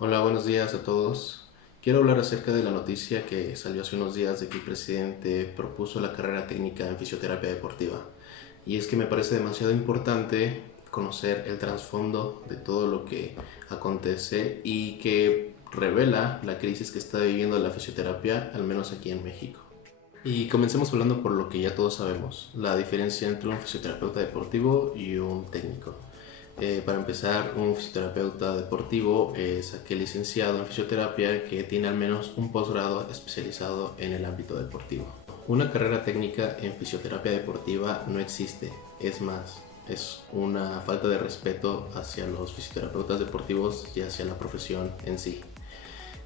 Hola, buenos días a todos. Quiero hablar acerca de la noticia que salió hace unos días de que el presidente propuso la carrera técnica en fisioterapia deportiva. Y es que me parece demasiado importante conocer el trasfondo de todo lo que acontece y que revela la crisis que está viviendo la fisioterapia, al menos aquí en México. Y comencemos hablando por lo que ya todos sabemos, la diferencia entre un fisioterapeuta deportivo y un técnico. Para empezar, un fisioterapeuta deportivo es aquel licenciado en fisioterapia que tiene al menos un posgrado especializado en el ámbito deportivo. Una carrera técnica en fisioterapia deportiva no existe, es más, es una falta de respeto hacia los fisioterapeutas deportivos y hacia la profesión en sí.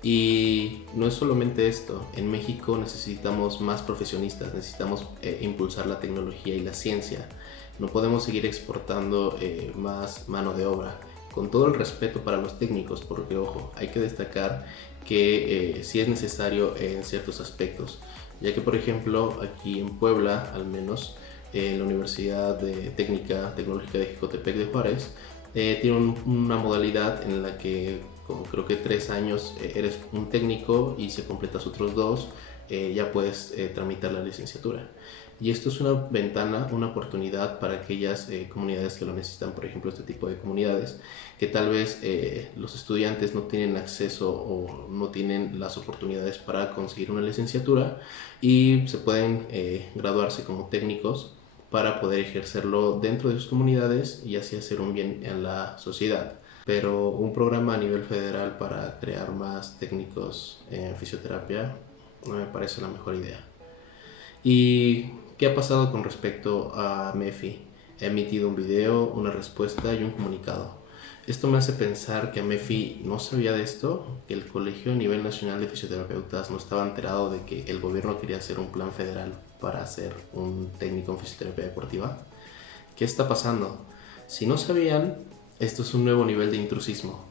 Y no es solamente esto, en México necesitamos más profesionistas, necesitamos impulsar la tecnología y la ciencia. No podemos seguir exportando más mano de obra, con todo el respeto para los técnicos, porque ojo, hay que destacar que sí es necesario en ciertos aspectos, ya que por ejemplo aquí en Puebla, al menos, en la Universidad Tecnológica de Jicotepec de Juárez, tiene una modalidad en la que con creo que 3 años eres un técnico y si completas otros dos ya puedes tramitar la licenciatura. Y esto es una ventana, una oportunidad para aquellas comunidades que lo necesitan, por ejemplo este tipo de comunidades, que tal vez los estudiantes no tienen acceso o no tienen las oportunidades para conseguir una licenciatura y se pueden graduarse como técnicos para poder ejercerlo dentro de sus comunidades y así hacer un bien en la sociedad. Pero un programa a nivel federal para crear más técnicos en fisioterapia no me parece la mejor idea. ¿Y qué ha pasado con respecto a MEFI? He emitido un video, una respuesta y un comunicado. Esto me hace pensar que MEFI no sabía de esto, que el Colegio a nivel nacional de fisioterapeutas no estaba enterado de que el gobierno quería hacer un plan federal para hacer un técnico en fisioterapia deportiva. ¿Qué está pasando? Si no sabían, esto es un nuevo nivel de intrusismo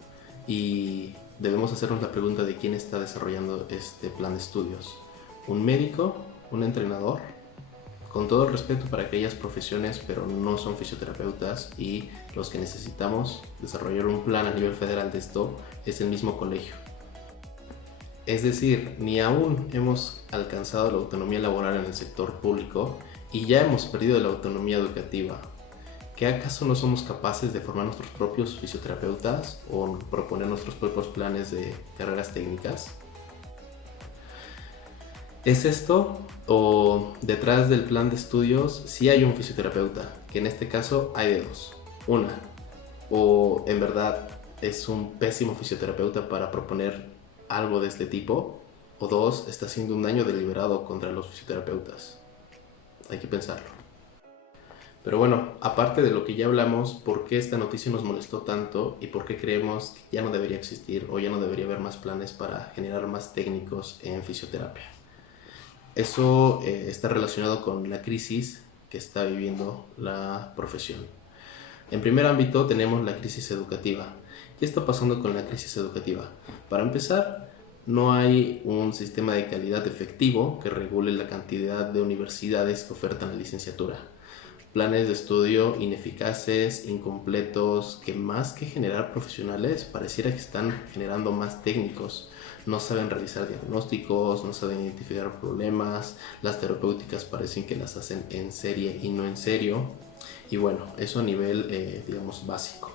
y debemos hacernos la pregunta de quién está desarrollando este plan de estudios. ¿Un médico? ¿Un entrenador? Con todo el respeto para aquellas profesiones, pero no son fisioterapeutas y los que necesitamos desarrollar un plan a nivel federal de esto es el mismo colegio. Es decir, ni aún hemos alcanzado la autonomía laboral en el sector público y ya hemos perdido la autonomía educativa. ¿Qué acaso no somos capaces de formar nuestros propios fisioterapeutas o proponer nuestros propios planes de carreras técnicas? ¿Es esto o detrás del plan de estudios sí hay un fisioterapeuta? Que en este caso hay de dos. Una, o en verdad es un pésimo fisioterapeuta para proponer algo de este tipo. O dos, está haciendo un daño deliberado contra los fisioterapeutas. Hay que pensarlo. Pero bueno, aparte de lo que ya hablamos, ¿por qué esta noticia nos molestó tanto y por qué creemos que ya no debería existir o ya no debería haber más planes para generar más técnicos en fisioterapia? Eso está relacionado con la crisis que está viviendo la profesión. En primer ámbito tenemos la crisis educativa. ¿Qué está pasando con la crisis educativa? Para empezar, no hay un sistema de calidad efectivo que regule la cantidad de universidades que ofertan la licenciatura. Planes de estudio ineficaces, incompletos, que más que generar profesionales, pareciera que están generando más técnicos. No saben realizar diagnósticos, no saben identificar problemas, las terapéuticas parecen que las hacen en serie y no en serio. Y bueno, eso a nivel, digamos, básico.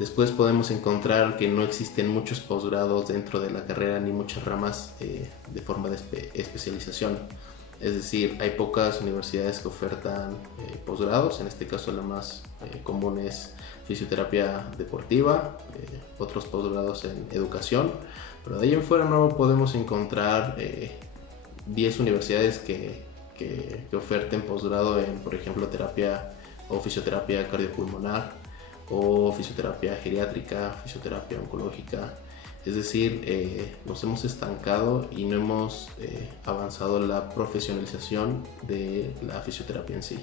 Después podemos encontrar que no existen muchos posgrados dentro de la carrera ni muchas ramas de forma de especialización. Es decir, hay pocas universidades que ofertan posgrados, en este caso la más común es fisioterapia deportiva, otros posgrados en educación, pero de ahí en fuera no podemos encontrar 10 universidades que oferten posgrado en, por ejemplo, terapia o fisioterapia cardiopulmonar o fisioterapia geriátrica, fisioterapia oncológica. Es decir, nos hemos estancado y no hemos avanzado en la profesionalización de la fisioterapia en sí.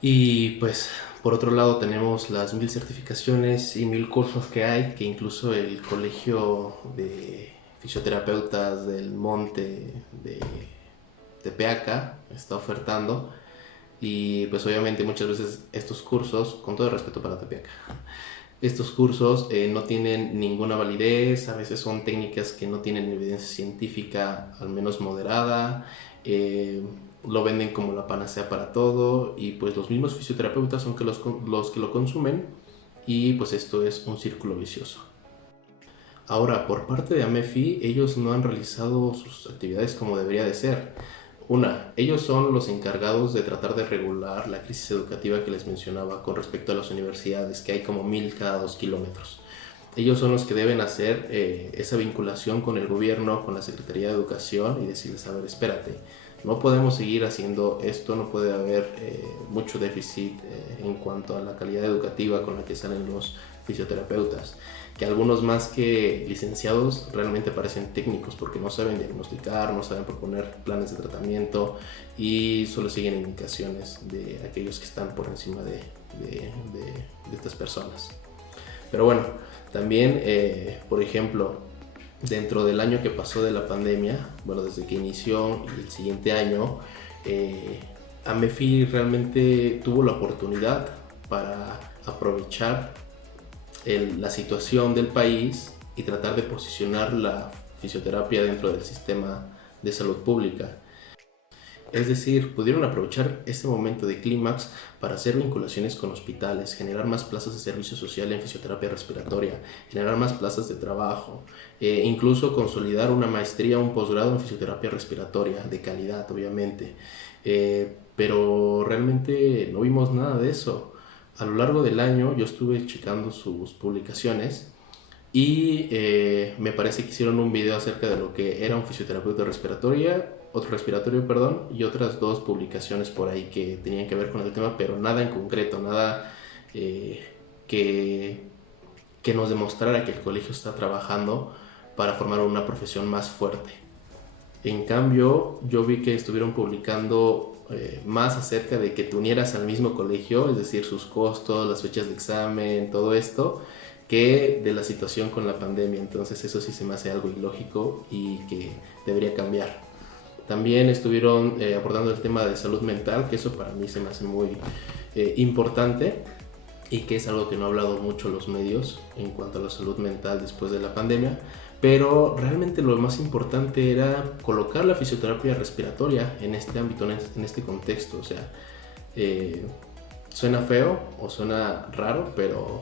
Y pues por otro lado tenemos las 1000 certificaciones y 1000 cursos que hay, que incluso el Colegio de Fisioterapeutas del Monte de Tepeaca está ofertando. Y pues obviamente muchas veces estos cursos, con todo el respeto para Tepeaca, Estos cursos no tienen ninguna validez, a veces son técnicas que no tienen evidencia científica, al menos moderada, eh, lo venden como la panacea para todo y pues los mismos fisioterapeutas son que los que lo consumen y pues esto es un círculo vicioso. Ahora, por parte de AMEFI, ellos no han realizado sus actividades como debería de ser. Una, ellos son los encargados de tratar de regular la crisis educativa que les mencionaba con respecto a las universidades, que hay como 1000 cada 2 kilómetros. Ellos son los que deben hacer esa vinculación con el gobierno, con la Secretaría de Educación y decirles, a ver, espérate, no podemos seguir haciendo esto, no puede haber mucho déficit en cuanto a la calidad educativa con la que salen los fisioterapeutas, que algunos más que licenciados realmente parecen técnicos porque no saben diagnosticar, no saben proponer planes de tratamiento y solo siguen indicaciones de aquellos que están por encima de estas personas. Pero bueno, también, por ejemplo, dentro del año que pasó de la pandemia, bueno, desde que inició y el siguiente año, AMEFI realmente tuvo la oportunidad para aprovechar la situación del país y tratar de posicionar la fisioterapia dentro del sistema de salud pública. Es decir, pudieron aprovechar este momento de clímax para hacer vinculaciones con hospitales, generar más plazas de servicio social en fisioterapia respiratoria, generar más plazas de trabajo, incluso consolidar una maestría o un posgrado en fisioterapia respiratoria, de calidad obviamente. Pero realmente no vimos nada de eso. A lo largo del año yo estuve checando sus publicaciones y me parece que hicieron un video acerca de lo que era un fisioterapeuta respiratorio, perdón, y otras 2 publicaciones por ahí que tenían que ver con el tema, pero nada en concreto, nada eh, que, que nos demostrara que el colegio está trabajando para formar una profesión más fuerte. En cambio, yo vi que estuvieron publicando más acerca de que te unieras al mismo colegio, es decir, sus costos, las fechas de examen, todo esto, que de la situación con la pandemia. Entonces eso sí se me hace algo ilógico y que debería cambiar. También estuvieron abordando el tema de salud mental, que eso para mí se me hace muy importante y que es algo que no ha hablado mucho los medios en cuanto a la salud mental después de la pandemia, pero realmente lo más importante era colocar la fisioterapia respiratoria en este ámbito, en este contexto. O sea, suena feo o suena raro, pero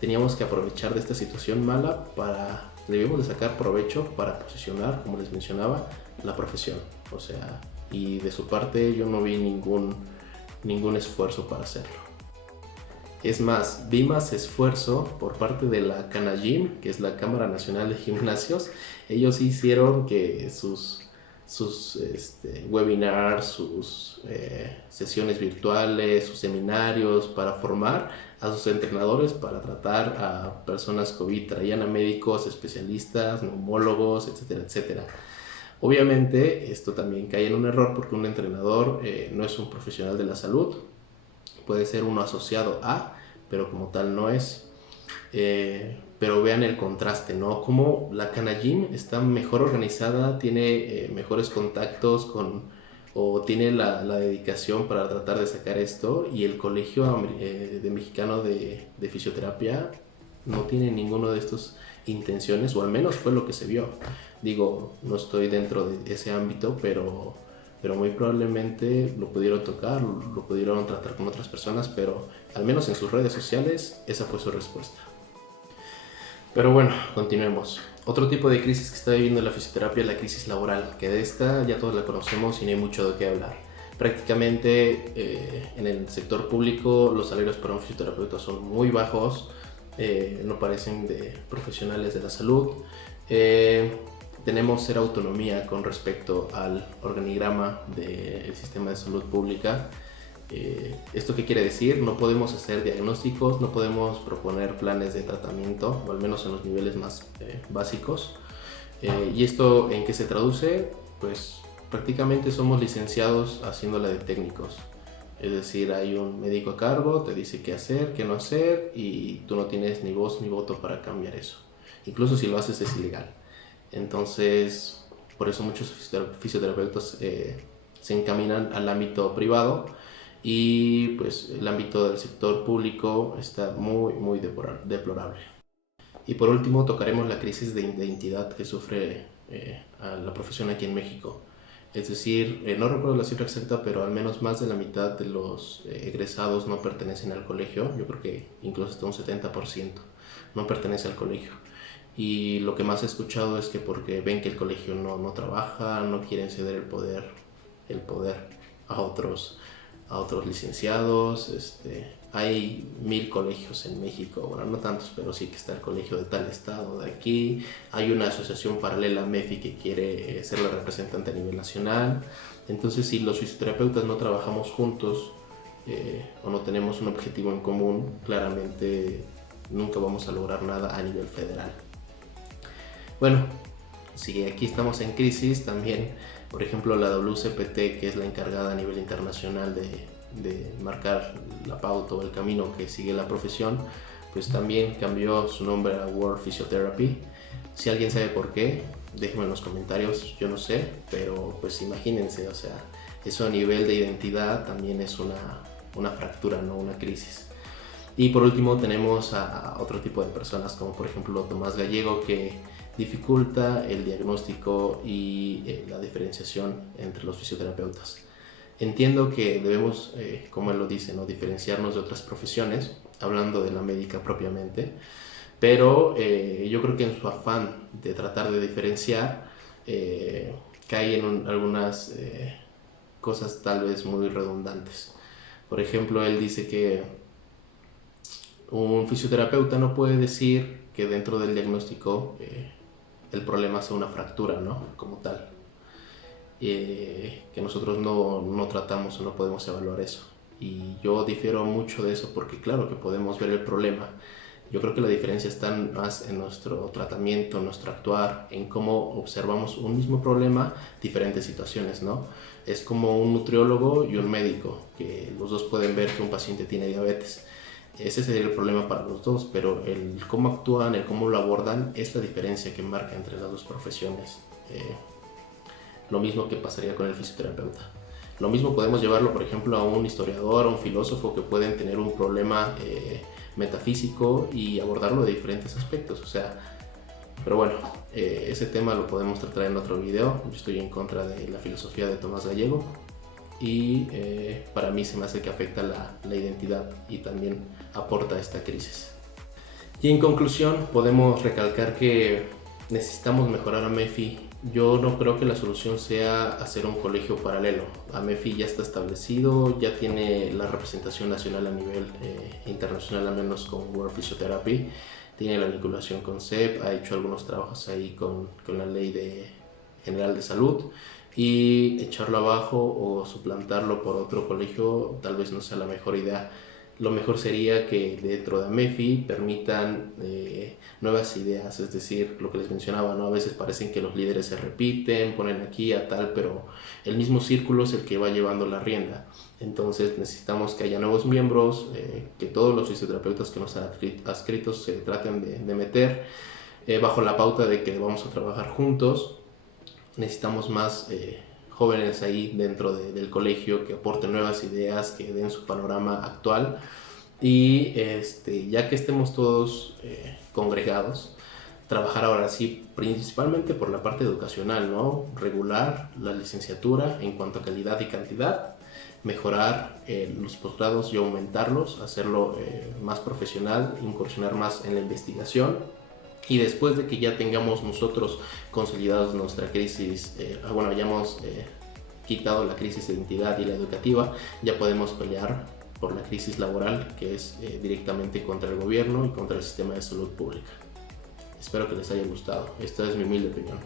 teníamos que aprovechar de esta situación mala para, debemos de sacar provecho para posicionar, como les mencionaba, la profesión. O sea, y de su parte yo no vi ningún esfuerzo para hacerlo. Es más, vi más esfuerzo por parte de la CANAGYM, que es la Cámara Nacional de Gimnasios. Ellos hicieron que sus webinars, sus sesiones virtuales, sus seminarios para formar a sus entrenadores para tratar a personas COVID. Traían a médicos, especialistas, neumólogos, etcétera, etcétera. Obviamente esto también cae en un error porque un entrenador no es un profesional de la salud, puede ser uno asociado a, pero como tal no es. Pero vean el contraste, ¿no? Como la CANAGYM está mejor organizada, tiene mejores contactos o tiene la dedicación para tratar de sacar esto, y el Colegio de Mexicano de Fisioterapia no tiene ninguno de estos intenciones, o al menos fue lo que se vio. Digo, no estoy dentro de ese ámbito, pero muy probablemente lo pudieron tocar, lo pudieron tratar con otras personas, pero al menos en sus redes sociales esa fue su respuesta. Pero bueno, continuemos. Otro tipo de crisis que está viviendo la fisioterapia es la crisis laboral, que de esta ya todos la conocemos y no hay mucho de qué hablar. Prácticamente en el sector público los salarios para un fisioterapeuta son muy bajos, no parecen de profesionales de la salud. Tenemos cero autonomía con respecto al organigrama del sistema de salud pública. ¿Esto qué quiere decir? No podemos hacer diagnósticos, no podemos proponer planes de tratamiento, o al menos en los niveles más básicos. ¿Y esto en qué se traduce? Pues prácticamente somos licenciados haciéndola de técnicos. Es decir, hay un médico a cargo, te dice qué hacer, qué no hacer, y tú no tienes ni voz ni voto para cambiar eso. Incluso si lo haces es ilegal. Entonces, por eso muchos fisioterapeutas se encaminan al ámbito privado y pues el ámbito del sector público está muy deplorable. Y por último tocaremos la crisis de identidad que sufre a la profesión aquí en México. Es decir, no recuerdo la cifra exacta, pero al menos más de la mitad de los egresados no pertenecen al colegio. Yo creo que incluso hasta un 70% no pertenece al colegio. Y lo que más he escuchado es que porque ven que el colegio no trabaja, no quieren ceder el poder a otros licenciados. Hay 1000 colegios en México, bueno, no tantos, pero sí que está el colegio de tal estado de aquí. Hay una asociación paralela a MEFI que quiere ser la representante a nivel nacional. Entonces, si los fisioterapeutas no trabajamos juntos o no tenemos un objetivo en común, claramente nunca vamos a lograr nada a nivel federal. Bueno, si aquí estamos en crisis, también, por ejemplo, la WCPT, que es la encargada a nivel internacional de marcar la pauta o el camino que sigue la profesión, pues también cambió su nombre a World Physiotherapy. Si alguien sabe por qué, déjenme en los comentarios, yo no sé, pero pues imagínense, o sea, eso a nivel de identidad también es una fractura, ¿no? Una crisis. Y por último tenemos a otro tipo de personas, como por ejemplo Tomás Gallego, que dificulta el diagnóstico y la diferenciación entre los fisioterapeutas. Entiendo que debemos, como él lo dice, ¿no?, diferenciarnos de otras profesiones, hablando de la médica propiamente, pero yo creo que en su afán de tratar de diferenciar, cae en algunas cosas tal vez muy redundantes. Por ejemplo, él dice que un fisioterapeuta no puede decir que dentro del diagnóstico el problema sea una fractura, ¿no?, como tal. Que nosotros no tratamos o no podemos evaluar eso. Y yo difiero mucho de eso porque claro que podemos ver el problema. Yo creo que la diferencia está más en nuestro tratamiento, en nuestro actuar, en cómo observamos un mismo problema, diferentes situaciones, ¿no? Es como un nutriólogo y un médico, que los dos pueden ver que un paciente tiene diabetes. Ese sería el problema para los dos, pero el cómo actúan, el cómo lo abordan, es la diferencia que marca entre las dos profesiones. Lo mismo que pasaría con el fisioterapeuta. Lo mismo podemos llevarlo, por ejemplo, a un historiador, a un filósofo, que pueden tener un problema metafísico y abordarlo de diferentes aspectos. O sea, pero bueno, ese tema lo podemos tratar en otro video. Yo estoy en contra de la filosofía de Tomás Gallego y para mí se me hace que afecta la identidad y también aporta a esta crisis. Y en conclusión, podemos recalcar que necesitamos mejorar a MEFI. Yo no creo que la solución sea hacer un colegio paralelo. AMEFI ya está establecido, ya tiene la representación nacional a nivel internacional, al menos con World Physiotherapy. Tiene la vinculación con CEP, ha hecho algunos trabajos ahí con la ley general de salud. Y echarlo abajo o suplantarlo por otro colegio tal vez no sea la mejor idea. Lo mejor sería que dentro de AMEFI permitan nuevas ideas, es decir, lo que les mencionaba, ¿no? A veces parecen que los líderes se repiten, ponen aquí a tal, pero el mismo círculo es el que va llevando la rienda. Entonces necesitamos que haya nuevos miembros, que todos los fisioterapeutas que nos han adscritos se traten de meter bajo la pauta de que vamos a trabajar juntos. Necesitamos más jóvenes ahí dentro del colegio que aporten nuevas ideas, que den su panorama actual. Y ya que estemos todos congregados, trabajar ahora sí principalmente por la parte educacional, ¿no? Regular la licenciatura en cuanto a calidad y cantidad, mejorar los posgrados y aumentarlos, hacerlo más profesional, incursionar más en la investigación. Y después de que ya tengamos nosotros consolidados nuestra crisis, hayamos quitado la crisis de identidad y la educativa, ya podemos pelear por la crisis laboral, que es directamente contra el gobierno y contra el sistema de salud pública. Espero que les haya gustado. Esta es mi humilde opinión.